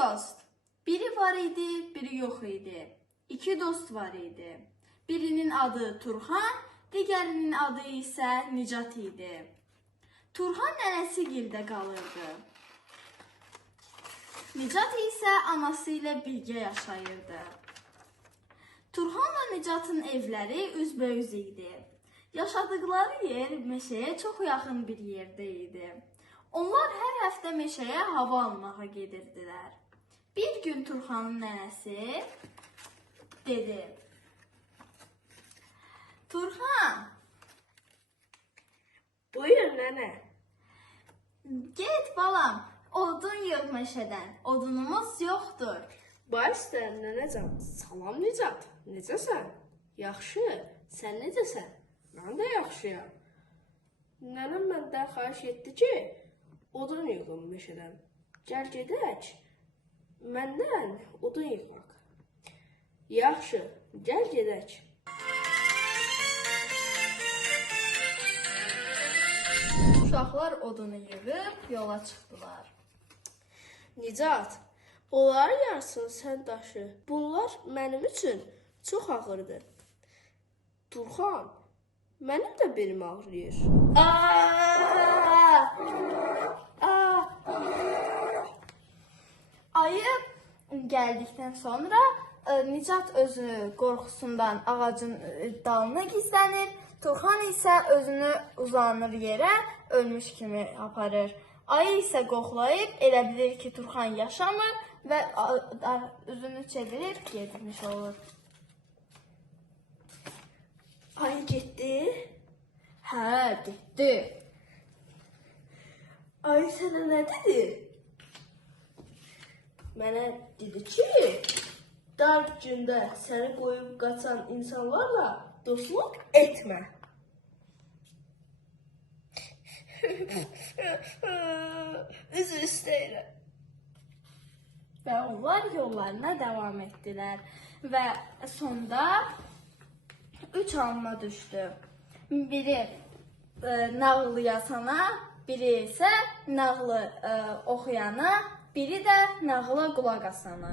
dost. Biri var idi, biri yox idi. İki dost var idi. Birinin adı Turhan, digərinin adı isə Nicat idi. Turhan nənəsi gildə qalırdı. Nicat isə anası ilə birgə yaşayırdı. Turhanla Nicatın evləri üzbəüz idi. Yaşadıkları yer meşəyə çox yaxın bir yerdə idi. Onlar hər həftə meşəyə hava almağa gedirdilər. Bir gün Turxanın nənəsi dedi: Turxan, Buyur nənə. get balam, odun yığ meşədən. Odunumuz yoxdur. Baş üstə nənəcan. Salam Nicat. Necəsən? Yaxşı. Sən necəsən? Mən də yaxşıyam. Nənəm məndən xahiş etdi ki, odun yığım meşədən. Gəl gedək. Məndən odun yığmaq. Yaxşı, gəl gedək. Uşaqlar odunu yığıb yola çıxdılar. Nicat, onları yarısını sən daşı. Bunlar mənim üçün çox ağırdır. Turxan, mənim də belim ağrıyır. Aa! Aa! Ayı gəldikdən sonra e, Nicat özünü qorxusundan ağacın e, dalına gizlənir. Turxan isə özünü uzanır yerə, ölmüş kimi aparır. Ayı isə qoxlayıb elə bilir ki, Turxan yaşamır və üzünü çevirib getmiş olur. Ay getdi. Hə, getdi. Ay sənə nə dedi? Mənə dedi ki, dar gündə səni qoyub qaçan insanlarla dostluq etmə. Üzr istəyirəm. Və onlar yollarına davam etdilər və sonda üç alma düşdü. Biri e, nağılı yazana, biri isə nağılı e, oxuyana, biri də nağıla qulaq asana.